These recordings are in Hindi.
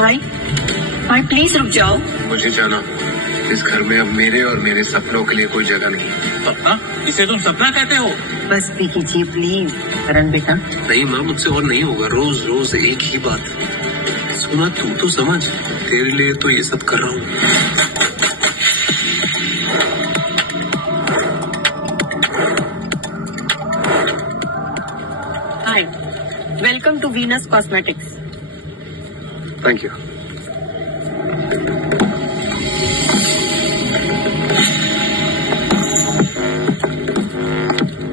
भाई भाई प्लीज रुक जाओ। मुझे जाना, इस घर में अब मेरे और मेरे सपनों के लिए कोई जगह नहीं। सपना? इसे तुम सपना कहते हो? बस भी कीजिए प्लीज करण बेटा। नहीं माँ, मुझसे और नहीं होगा। रोज रोज एक ही बात। सुना, तू तो समझ, तेरे लिए तो ये सब कर रहा हूँ। Hi, welcome to Venus cosmetics. Thank you.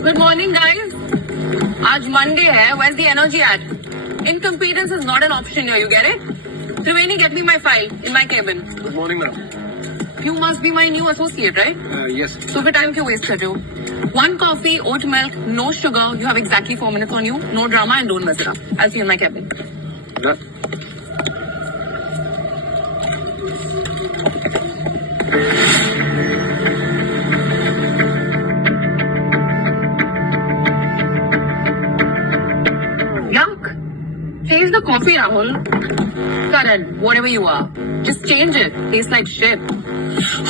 Good morning guys. आज मंडे है। Where's the energy at? Incompetence is not an option here. You get it? Triveni, get me my file in my cabin. Good morning madam. You must be my new associate, right? Yes. So फिर टाइम क्यों वेस्ट कर रहे हो? One coffee, oat milk, no sugar. You have exactly 4 minutes on you. No drama and don't mess it up. I'll see you in my cabin. Yuck. Change the coffee, Rahul. Karan, whatever you are. Just change it. Tastes like shit.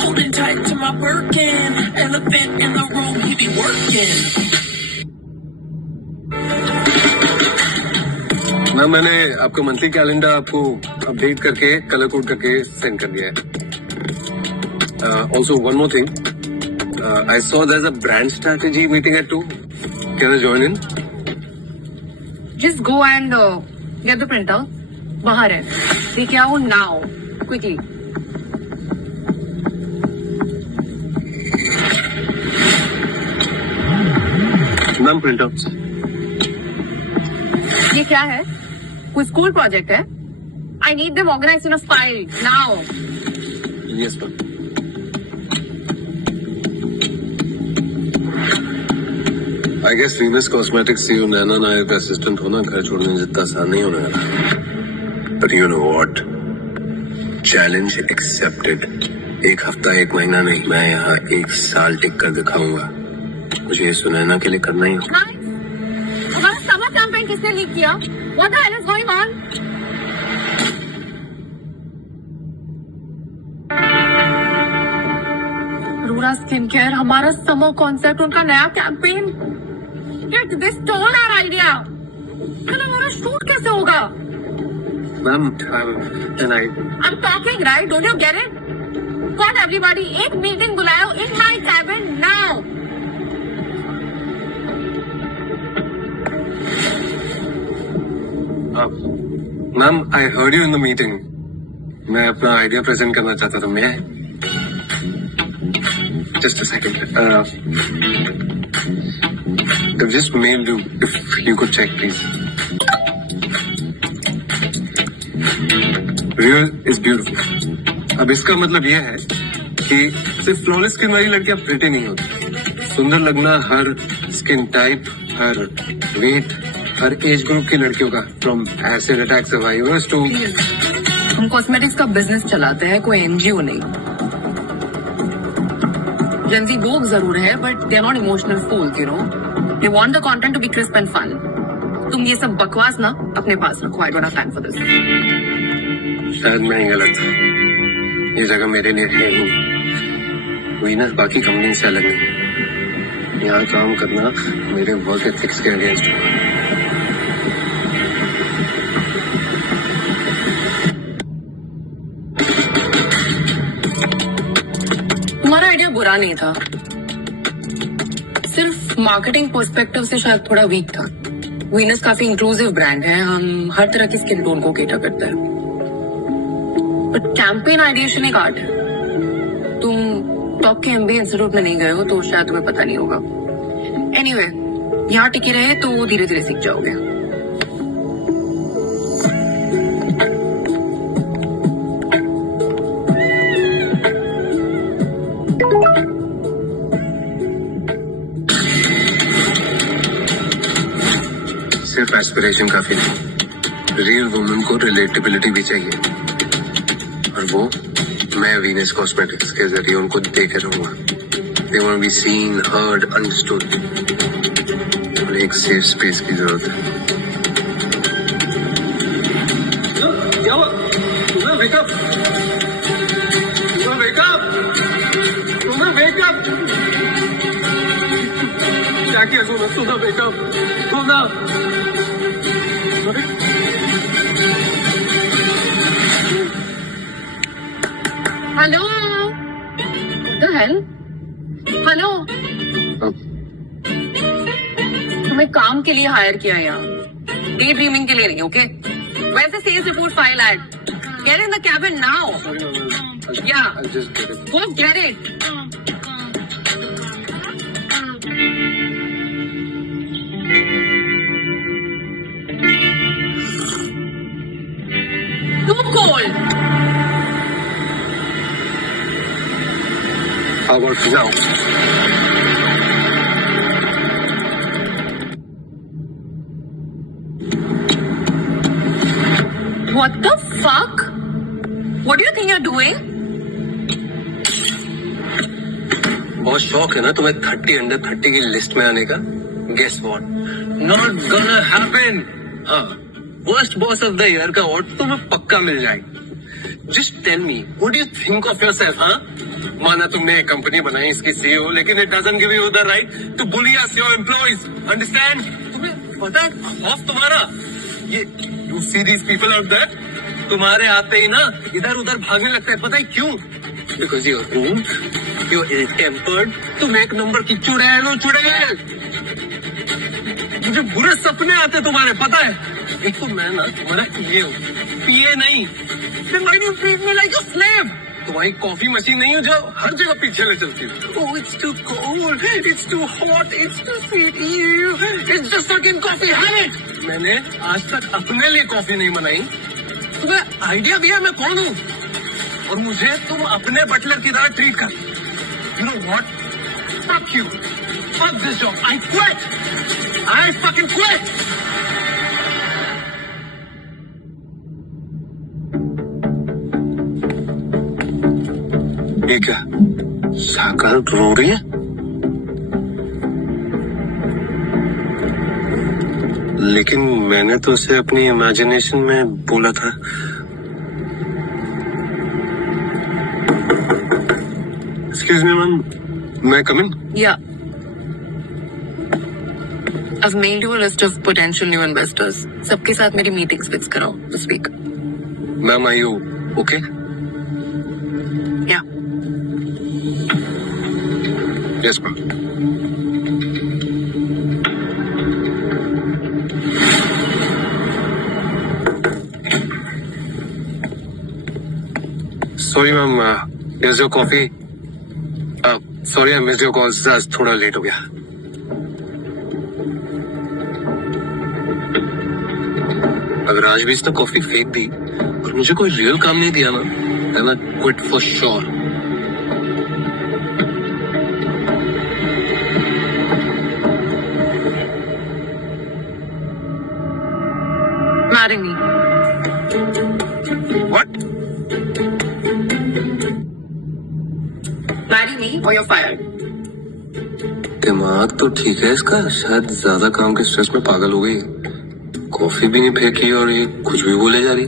Holding tight to my Birkin, elephant in the room, we be working. Ma'am, मैंने आपका मंथली कैलेंडर आपको अपडेट करके कलर कोड करके सेंड कर दिया है। Also one more thing, I saw there is a brand strategy meeting at 2. Can I join in? Just go and get the printer. बाहर है, लेके आओ now, quickly. Ma'am, print out. ये क्या है? कोई स्कूल प्रोजेक्ट है? I need them organized in a file now. Yes ma'am. I guess Venus cosmetics CEO Naina Nair का असिस्टेंट होना घर छोड़ने जितना आसान नहीं होने वाला। But you know what, challenge accepted. एक हफ्ता, एक महीना नहीं, मैं यहाँ 1 साल टिक कर दिखाऊंगा। मुझे ये सुनैना के लिए करना ही होगा। हमारा समर कैंपेन किसने लीक किया? What the hell is going on? Aurora skin care, हमारा समर कॉन्सेप्ट, उनका नया campaign. Yet they stole our idea. फिर हमारा शूट कैसे होगा? Ma'am, I'm talking, right? Don't you get it? God, everybody, एक मीटिंग बुलाओ in my cabin now. Ma'am, I heard you in the meeting. मैं अपना आइडिया प्रेजेंट करना चाहता था। मैं just a second, I've just mailed you. If you could check, please. Real is beautiful. अब इसका मतलब यह है कि सिर्फ फ्लॉलेस स्किन वाली लड़कियां प्रिटी नहीं होती। सुंदर लगना हर स्किन टाइप, हर वेट, हर एज ग्रुप की लड़कियों का, from acid attack survivors too. हम कॉस्मेटिक्स का बिजनेस चलाते हैं, कोई एनजीओ नहीं। जेंजी लोग जरूर है, but they are not emotional fools, you know. They want the content to be crisp and fun. तुम ये सब बकवास ना अपने पास रखो। I don't have time for this. शायद मैं ही गलत था। ये जगह मेरे लिए है नहीं। वीनस बाकी कंपनी से अलग नहीं। यहाँ काम करना मेरे वर्क एथिक्स के अगेंस्ट है। तुम्हारा आइडिया बुरा नहीं था, सिर्फ मार्केटिंग पर्सपेक्टिव से शायद थोड़ा वीक था। वीनस काफी इंक्लूसिव ब्रांड है, हम हर तरह की स्किन टोन को केटर करते हैं। बट कैंपेन आइडिएशन एक आर्ट है। तुम टॉप के एमबीए इंस्टीट्यूट में नहीं गए हो तो शायद तुम्हें पता नहीं होगा। एनीवे, यहाँ टिके रहे तो धीरे धीरे सीख जाओगे। सिर्फ एस्पिरेशन काफी नहीं, रियल वुमन को रिलेटेबिलिटी भी चाहिए, और वो मैं वीनस कॉस्मेटिक्स के जरिए उनको देके रहूंगा। They want to be seen, heard, understood. और एक सेफ स्पेस की जरूरत है। क्या हुआ? wake up! Sona, wake up! Sona, wake up! क्या किया सोना? सोना, wake up! सोना! Hello, the hell? हेलो, तुम्हें काम के लिए हायर किया है यहाँ, डे ड्रीमिंग के लिए नहीं, okay? Where's the sales report file at? Get in the cabin now. Yeah. I'll just get it. Go get it. Too cold. How about now? What the fuck? What do you think you're doing? बहुत शौक है ना तुम्हें 30 अंडर 30 की लिस्ट में आने का? Guess what? Not gonna happen. हाँ, worst boss of the year का अवार्ड तुम्हें पक्का मिल जाएगा. Just tell me, what do you think of yourself? हाँ, माना तुमने एक कंपनी बनाई इसकी CEO, लेकिन it doesn't give you the right to bully us, your employees. Understand? तुम्हें पता है खौफ तुम्हारा? ये you see these people out there? तुम्हारे आते ही ना इधर उधर भागने लगता है. पता है क्यों? Because you're rude, you're ill-tempered, तुम एक नंबर की चुड़ैल हो, चुड़ैल. मुझे बुरे सपने आते तुम्हारे, पता है? एक तो मैं ना तुम्हारा ये हूँ, पिए नहीं. Then why do you treat me like a slave? तुम्हारी कॉफी मशीन नहीं हो जो हर जगह पीछे ले चलती है. Oh, it's too cold, it's too hot, it's too sweet. Ew, it's just fucking coffee, have it. मैंने आज तक अपने लिए कॉफी नहीं बनाई. तुम्हें आइडिया भी है मैं कौन हूँ? और मुझे तुम अपने बटलर की तरह ट्रीट कर. You know what? Fuck you. Fuck this job. I quit. I fucking quit. ये क्या? साकार रो रही है? लेकिन मैंने तो उसे अपनी इमेजिनेशन में बोला था. Excuse me, ma'am. May I come in? Yeah. I've mailed you a list of potential new investors. सबके साथ मेरी meetings fix कराओ this week. Ma'am, are you okay? Yeah. Yes, ma'am. Sorry, ma'am. Here's your coffee. Sorry, I missed your calls. आज थोड़ा लेट हो गया. अगर आज भी इसने कॉफी फेंक दी और मुझे कोई रियल काम नहीं दिया ना, then I quit for sure. Marry me. What? Marry me or you're fired. दिमाग तो ठीक है इसका, शायद ज्यादा काम के स्ट्रेस में पागल हो गई. कॉफी भी नहीं फेंकी और ये कुछ भी बोले जा रही.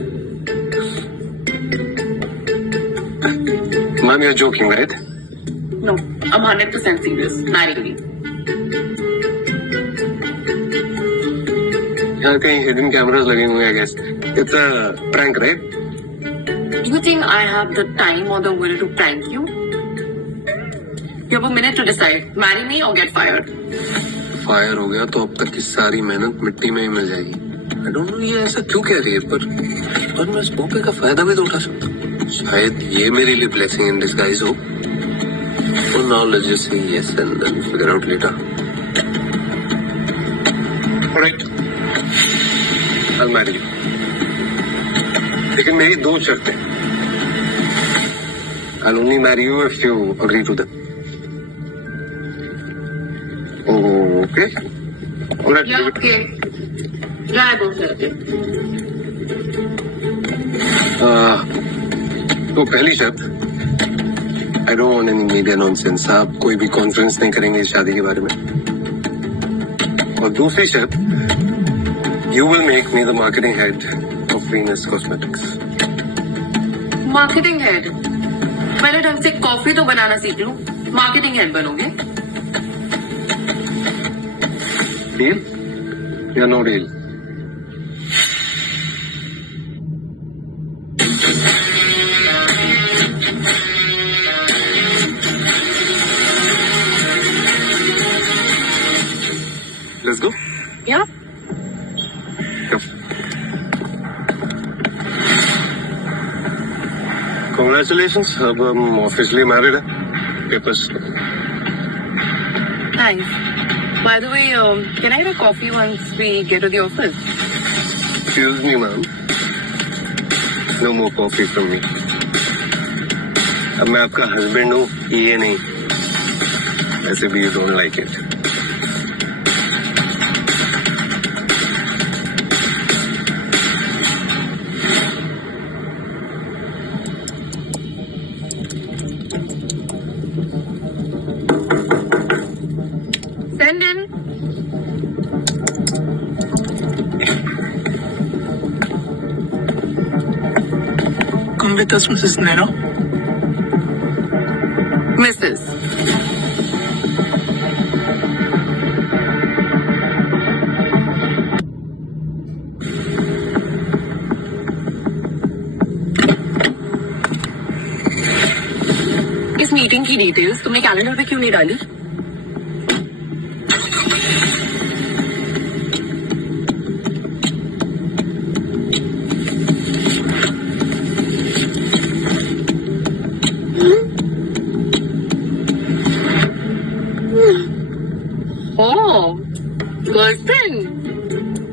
Ma'am, you're joking, right? No, I'm 100% serious. Marry me. यहाँ कहीं हिडन कैमरास लगे हुए हैं, I guess. It's a prank, right? Do you think I have the time or the will to prank you? You have a minute to decide. Marry me or get fired. Fire हो गया तो अब तक की सारी मेहनत मिट्टी में ही मिल जाएगी. I don't know ये ऐसा क्यों कह रही है, पर मैं इस मौके का फायदा भी तो उठा सकता हूँ. शायद ये मेरे लिए ब्लेसिंग इन डिस्गाइज हो. So now let's just say yes and then figure out later. Alright. I'll marry you. लेकिन मेरी 2 शर्तें. I'll only marry you if you agree to them. Okay? Alright. Yeah, okay. Yeah, I go for it. तो पहली शर्त, I don't want any media nonsense. आप कोई भी कॉन्फ्रेंस नहीं करेंगे इस शादी के बारे में. और दूसरी शर्त, you will make me the marketing head of Venus Cosmetics. Marketing head. पहले ढंग से कॉफी तो बनाना सीख लूं, मार्केटिंग हेड बनोगे। डील या no deal? Let's go. Yeah. Congratulations. अब हम ऑफिशियली मैरिड है. Papers. Nice. By the way, can I get a coffee once we get to the office? Excuse me, ma'am. No more coffee from me. अब मैं आपका हस्बैंड हूँ, ये नहीं. ऐसे भी you don't like it. Send in. Come with us, Mrs. Nero. Mrs. इस मीटिंग की डिटेल्स तुमने कैलेंडर पे क्यों नहीं डाली?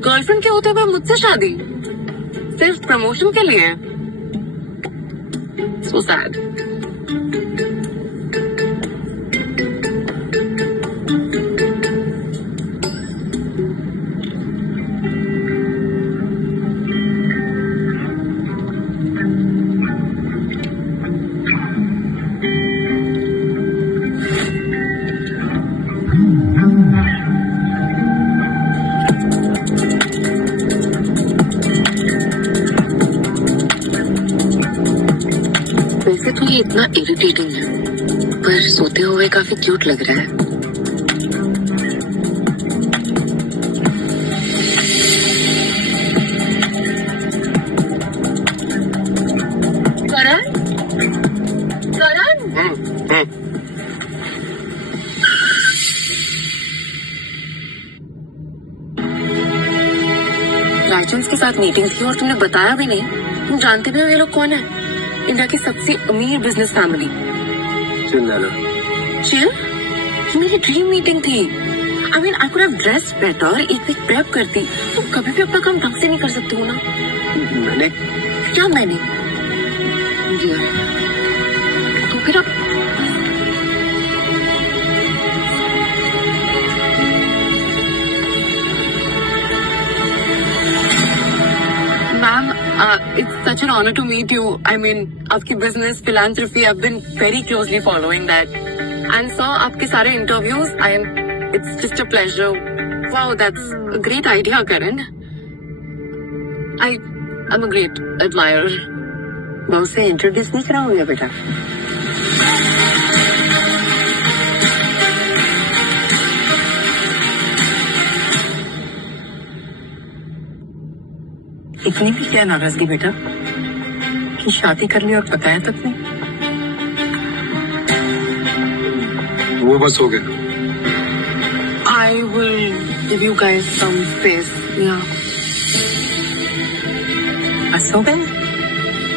गर्लफ्रेंड के होते हुए मुझसे शादी सिर्फ प्रमोशन के लिए? So sad. वैसे तो ये इतना इरिटेटिंग है, पर सोते हुए काफी क्यूट लग रहा है। करण, करण, राजन के साथ मीटिंग थी और तुमने बताया भी नहीं। तुम जानते भी हो ये लोग कौन है? इंडिया की सबसे अमीर बिजनेस फैमिली। चिल? ये मेरी ड्रीम मीटिंग थी। I mean, I could have dressed better, एक वीक प्रेप करती। तुम कभी भी अपना काम ढंग से नहीं कर सकते हो ना? मैंने क्या मैंने? तो फिर अब ma'am, it's such an honor to meet you. I mean, आपकी business, philanthropy, I've been very closely following that. And so, आपके सारे interviews, it's just a pleasure. Wow, that's a great idea, Karan. I'm a great admirer. मैं उसे introduce नहीं कराऊंगा बेटा। इतनी भी क्या नाराजगी बेटा कि शादी कर ली और बताया तक नहीं? वो बस हो गया। I will give you guys some space. Yeah. बस हो गया?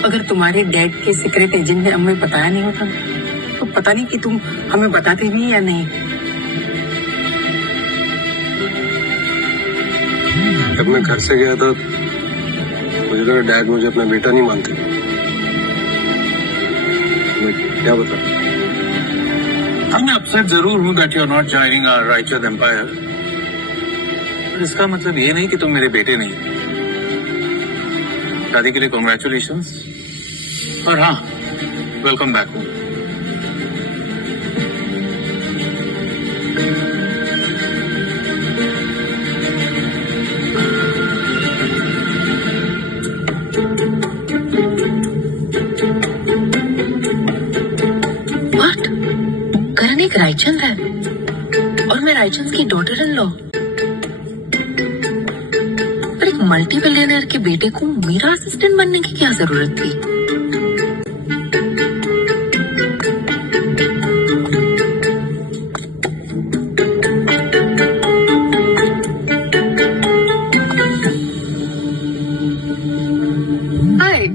अगर तुम्हारे डैड के सीक्रेट एजेंट ने हमें बताया नहीं होता तो पता नहीं कि तुम हमें बताते भी या नहीं। जब मैं घर से गया था मुझे लगा डैड मुझे अपना बेटा नहीं मानते। मैं क्या बता? मैं अपसेट जरूर हूँ that you're not joining our righteous empire. पर इसका मतलब ये नहीं कि तुम मेरे बेटे नहीं। शादी के लिए congratulations. और हाँ, welcome back home. एक रायचंद है और मैं रायचंद की डॉटर इन लॉ। पर एक मल्टी बिलियनर के बेटे को मेरा असिस्टेंट बनने की क्या जरूरत थी? Hi,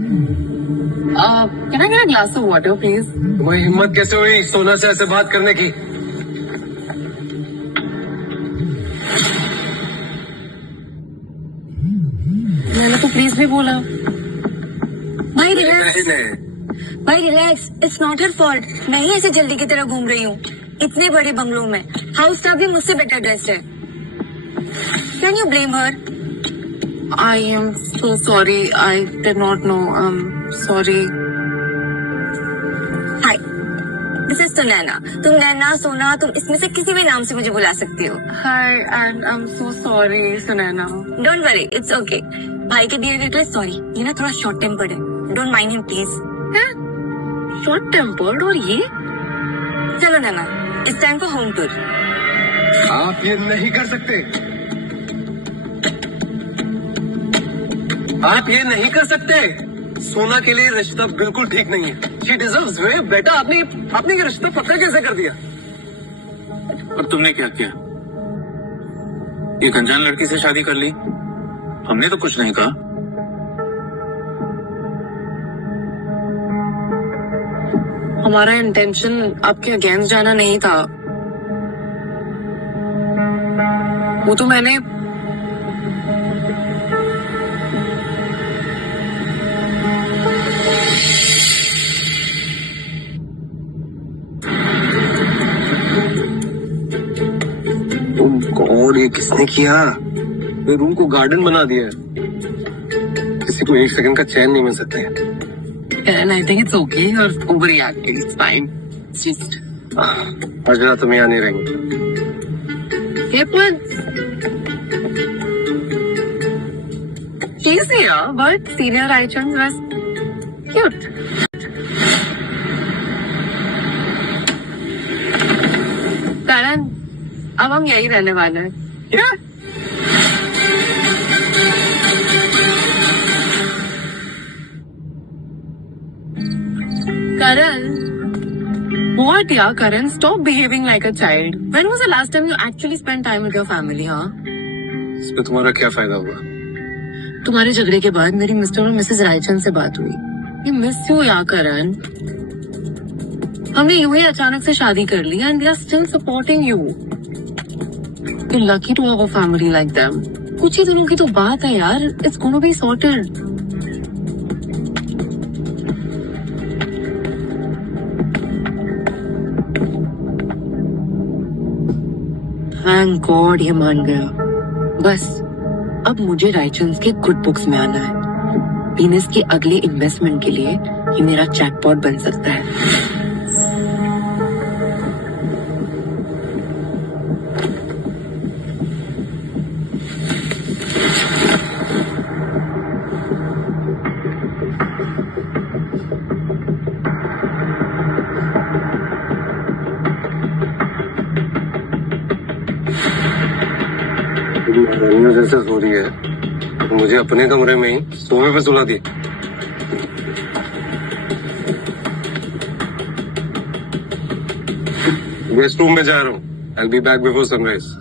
can I get a glass of water please? वही हिम्मत कैसे हुई सोना से ऐसे बात करने की? मैंने तो प्लीज भी बोला। भाई रिलैक्स, नहीं भाई relax, it's not your fault. मैं ही ऐसे जल्दी की तरह घूम रही हूँ इतने बड़े बंगलों में। हाउस स्टाफ भी मुझसे बेटर ड्रेस्ड है। Can you blame her? I am so sorry. I did not know. Sorry. Hi, this is Naina. तुम नैना, सोना, तुम इसमें से किसी भी नाम से मुझे बुला सकती हो। Hi, and I'm so sorry, Sunaina. Don't worry, it's okay. भाई के बिहेवियर के लिए सॉरी। ये ना थोड़ा शॉर्ट टेम्पर्ड है। Don't mind him please. Short tempered और ये? चलो Naina, it's time for home tour. आप ये नहीं कर सकते। आप ये नहीं कर सकते। सोना के लिए रिश्ता बिल्कुल ठीक नहीं है। She deserves way better। आपने ये रिश्ता पक्का कैसे कर दिया? और तुमने क्या किया? एक अनजान लड़की से शादी कर ली? हमने तो कुछ नहीं कहा। हमारा इंटेंशन आपके अगेंस्ट जाना नहीं था। वो तो मैंने तुम कौन? ये किसने किया? ये रूम को गार्डन बना दिया है। किसी को एक सेकंड का चैन नहीं मिल सकता है। and I think it's okay. You're overreacting. It's fine. It's just अर्जना तुम यहाँ नहीं रहेंगे। ये पर she's here, but senior Raichand was cute. करण, अब हम यही रहने वाले हैं। क्या? Karan, what, yeah, Karan? Stop behaving like a child. When was the last time you actually spent time with your family, हाँ? इसमें तुम्हारा क्या फायदा हुआ? तुम्हारे झगड़े के बाद मेरी मिस्टर और मिसेस रायचंद से बात हुई। ये मिस यू या करण? हमने यूं ही अचानक से शादी कर ली and we are still supporting you. You're lucky to have a family like them. कुछ ही दिनों की तो बात है यार। It's gonna be sorted. Thank God ये मान गया। बस अब मुझे रायचंद के गुड बुक्स में आना है। वीनस की अगली इन्वेस्टमेंट के लिए ये मेरा जैकपॉट बन सकता है। महारानियों जैसे सो रही है, मुझे अपने कमरे में ही सोफे पे सुला दी। गेस्ट रूम में जा रहा हूँ। I'll be back before sunrise.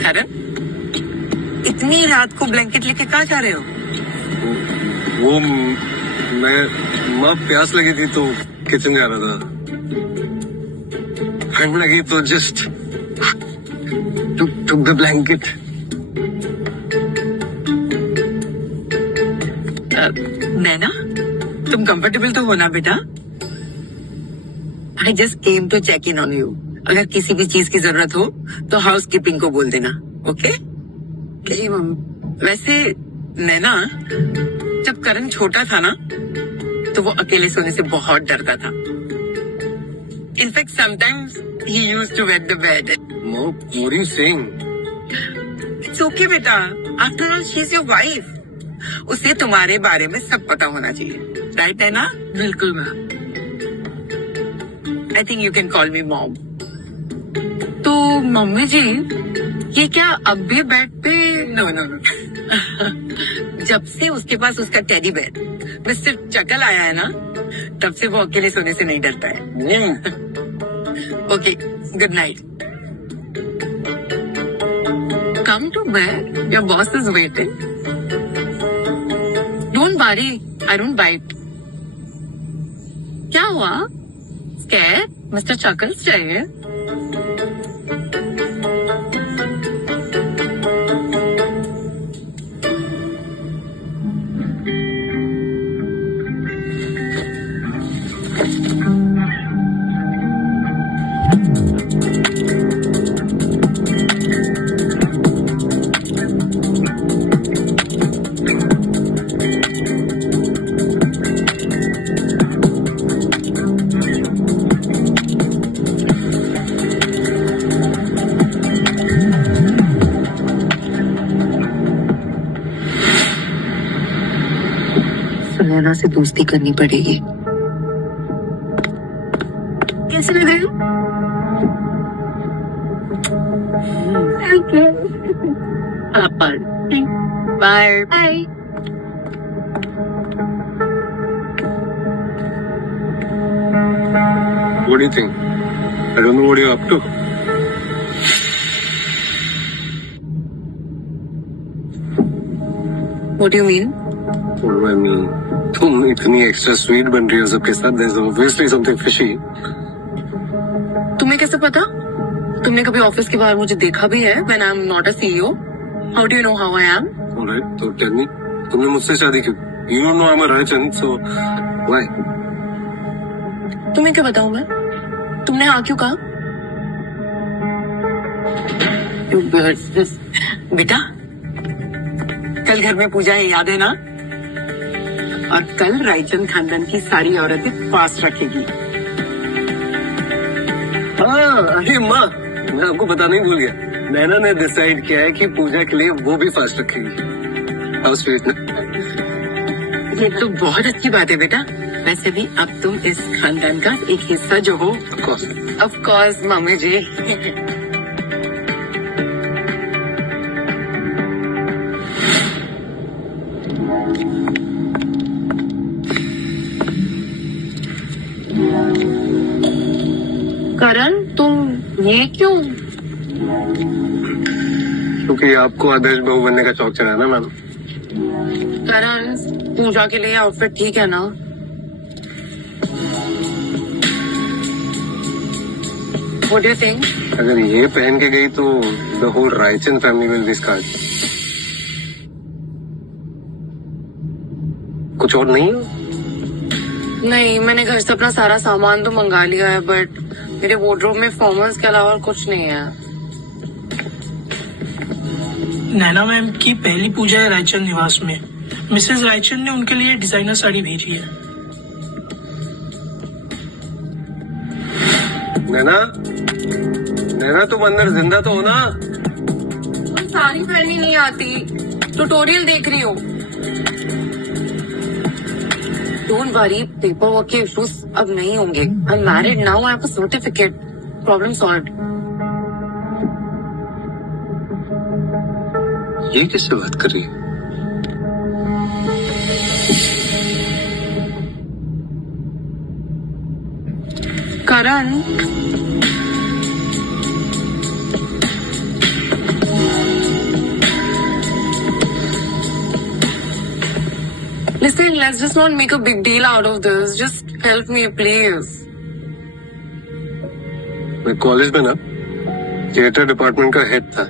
करण, इतनी रात को ब्लैंकेट लेके कहाँ जा रहे हो? वो माँ प्यास लगी थी तो किचन जा रहा था। ठंड लगी तो just took the blanket. Naina, तुम कंफर्टेबल तो हो ना बेटा? I just came to check in on you. अगर किसी भी चीज की जरूरत हो तो हाउस कीपिंग को बोल देना, ओके? जी मम्मी। वैसे नैना, जब करण छोटा था ना तो वो अकेले सोने से बहुत डरता था। In fact sometimes he used to wet the bed. Mom, what are you saying? It's okay बेटा, after all she is your wife. उसे तुम्हारे बारे में सब पता होना चाहिए, राइट है ना? बिल्कुल ma'am. I think you can call me mom. तो मम्मी जी, ये क्या अब भी बेड पे? नो नो नो जब से उसके पास उसका टेडी बेयर मिस्टर चकल आया है ना, तब से वो अकेले सोने से नहीं डरता है। Okay, good night. Come to bed, your boss is waiting. Don't worry, I don't bite. क्या हुआ? स्कैर? मिस्टर चकल्स चाहिए? सुनैना से दोस्ती करनी पड़ेगी। कैसे लग रही हो? Bye bye. What do you think? I don't know what you're up to. What do you mean? What do I mean? तुम इतनी एक्स्ट्रा स्वीट बन रही हो सबके साथ, there's obviously something fishy. तुम्हें कैसे पता? तुमने कभी ऑफिस के बाहर मुझे देखा भी है when I'm not a CEO? How do you know how I am? Alright, तो tell me, तुमने मुझसे शादी क्यों? You don't know I'm a Rajchan, so why? तुम्हें क्या बताऊं मैं? तुमने हाँ क्यों कहा? You birds. बेटा, कल घर में पूजा है, याद है ना? और कल रायचंद खानदान की सारी औरतें फास्ट रखेगी। हाँ, अरे माँ, मैं आपको बताना ही भूल गया। नैना ने डिसाइड किया है कि पूजा के लिए वो भी फास्ट रखेगी। हाउ स्वीट ना? ये तो बहुत अच्छी बात है बेटा। वैसे भी अब तुम इस खानदान का एक हिस्सा जो हो। ऑफ कोर्स मम्मी जी। करण, तुम ये क्यों? क्योंकि आपको आदर्श बहू बनने का शौक चढ़ा ना मैम। करण, पूजा के लिए आउटफिट ठीक है ना? What do you think? अगर ये पहन के गई तो the whole Raichand family will be scared. कुछ और नहीं हो? नहीं, मैंने घर से अपना सारा सामान तो मंगा लिया है, बट मेरे वार्डरोब में फॉर्मल्स के अलावा कुछ नहीं है। नैना मैम की पहली पूजा है रायचंद निवास में। मिसेस रायचंद ने उनके लिए डिजाइनर साड़ी भेजी है। नैना, नैना तुम अंदर जिंदा तो हो ना? साड़ी पहननी नहीं आती, ट्यूटोरियल देख रही हूँ। डोंट वरी, पेपर वर्क के इश्यूज अब नहीं होंगे। I am married now, I have a certificate. Problem solved. ये किससे बात कर रही है? करण, listen, let's just not make a big deal out of this. Just help me, please. मैं कॉलेज में ना थिएटर डिपार्टमेंट का हेड था।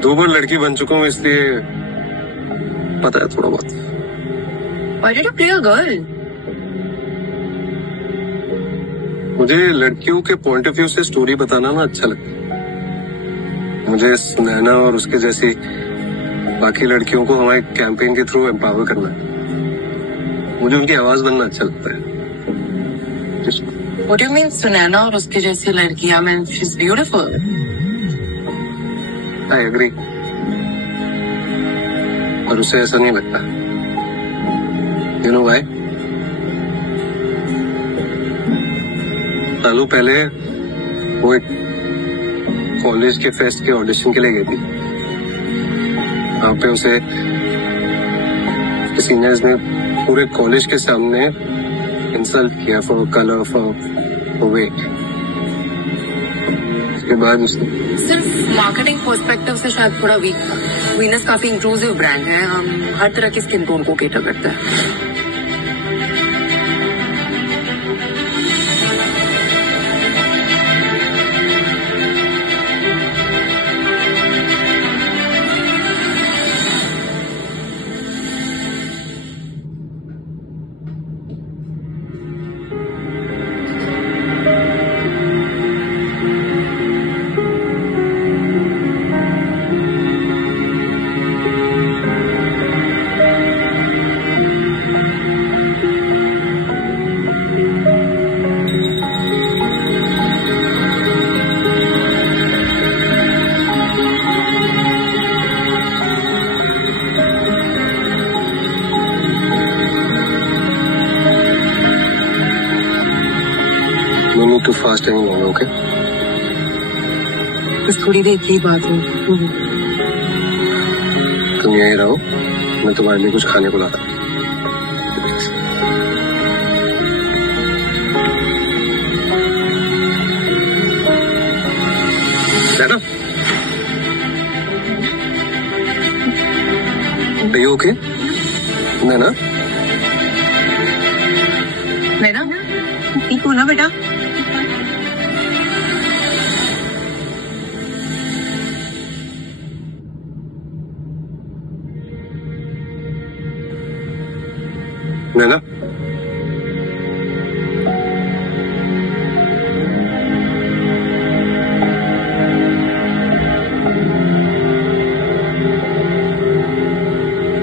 2 बार लड़की बन चुका हूँ, इसलिए पता है थोड़ा बहुत। Why did you play a girl? मुझे लड़कियों के पॉइंट ऑफ व्यू से स्टोरी बताना ना अच्छा लगता है। मुझे नैना और उसके जैसी बाकी लड़कियों को हमारे कैंपेन के थ्रू एम्पावर करना है। मुझे उनकी आवाज बनना अच्छा लगता है। What do you mean Sunaina और उसकी जैसी लड़की? I mean she's beautiful. I agree, और उसे ऐसा नहीं लगता। You know why? सालों पहले वो एक कॉलेज के फेस्ट के ऑडिशन के लिए गई थी। वहां पे उसे सीनियर्स ने पूरे कॉलेज के सामने इंसल्ट किया फॉर कलर, फॉर वेट। उसके बाद उसने सिर्फ मार्केटिंग पर्सपेक्टिव से शायद थोड़ा वीक था। वीनस काफी इंक्लूसिव ब्रांड है, हम हर तरह की स्किन टोन को केटर करते हैं। No need to fast any longer, okay? बस थोड़ी देर की बात हो। तुम यहीं रहो, मैं तुम्हारे लिए कुछ खाने को लाता हूँ। नैना, are you okay? नैना, नैना, ठीक हो ना बेटा? नैना,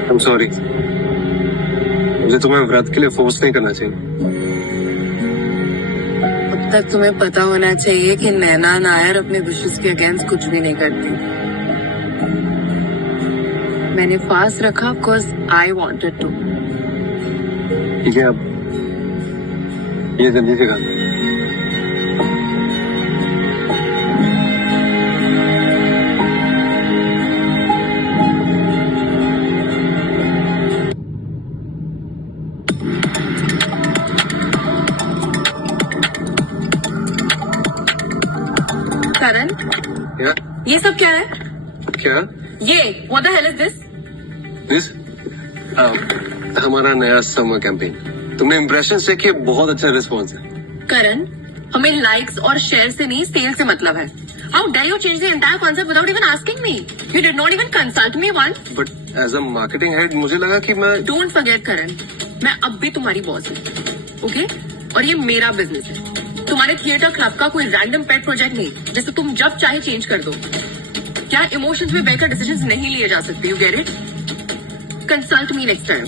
I'm sorry. मुझे तुम्हें व्रत के लिए फोर्स नहीं करना चाहिए। अब तक तुम्हें पता होना चाहिए कि नैना नायर अपने विशेष के अगेंस्ट कुछ भी नहीं करती। मैंने फास्ट रखा बिकॉज आई वांटेड टू। ठीक है, अब ये जल्दी से कर। करण, क्या? ये सब क्या है? क्या? ये what the hell is this? This हमारा नया समर कैंपेन। तुमने इंप्रेशन से किया, बहुत अच्छा रिस्पॉन्स है। करण, हमें लाइक्स और शेयर से नहीं सेल से मतलब है। How dare you change the entire concept without even asking me? You did not even consult me once. But as a marketing head मुझे लगा कि मैं डोंट फॉरगेट करण, मैं अब भी तुम्हारी बॉस हूँ, ओके? और ये मेरा बिजनेस है, तुम्हारे थिएटर क्लब का कोई रैंडम पेट प्रोजेक्ट नहीं जिसे तुम जब चाहे चेंज कर दो। क्या इमोशंस में बहकर डिसीजंस नहीं लिए जा सकते? You get it? Consult me next time.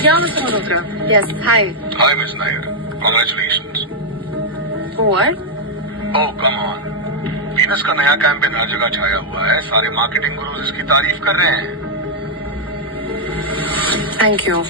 क्या mister Malhotra? Yes, hi. Hi, Miss Nair. Congratulations. What? Oh, come on. Venus का नया कैंपेन हर जगह छाया हुआ है। सारे मार्केटिंग गुरुज इसकी तारीफ कर रहे हैं। Thank you.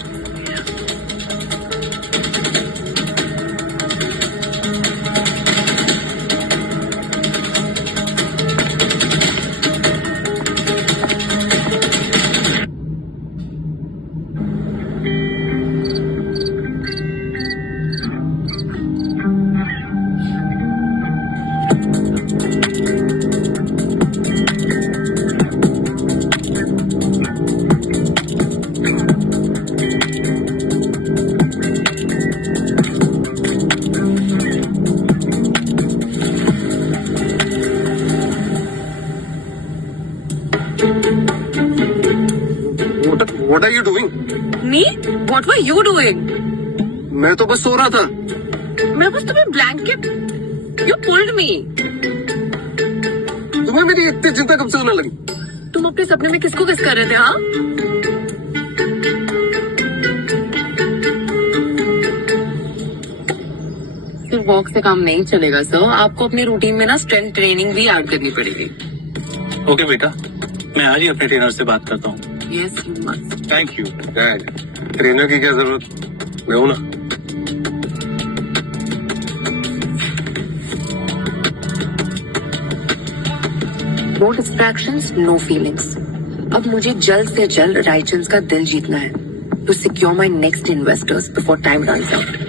What are you doing? Me? What were you doing? मैं तो बस सो रहा था। मैं बस तुम्हें ब्लैंकेट। You pulled me. तुम्हें मेरी इतनी चिंता कब से होने लगी? तुम अपने सपने में किसको किस कर रहे थे? हाँ, सिर्फ वॉक से काम नहीं चलेगा सर, आपको अपने रूटीन में ना स्ट्रेंथ ट्रेनिंग भी ऐड करनी पड़ेगी। ओके बेटा, मैं आज ही अपने ट्रेनर से बात करता हूँ। Yes you must. Thank you. Dad, trainer की क्या जरूरत, मैं हूं ना। No distractions, no feelings. अब मुझे जल्द से जल्द रायचंद का दिल जीतना है to secure my next investors before time runs out.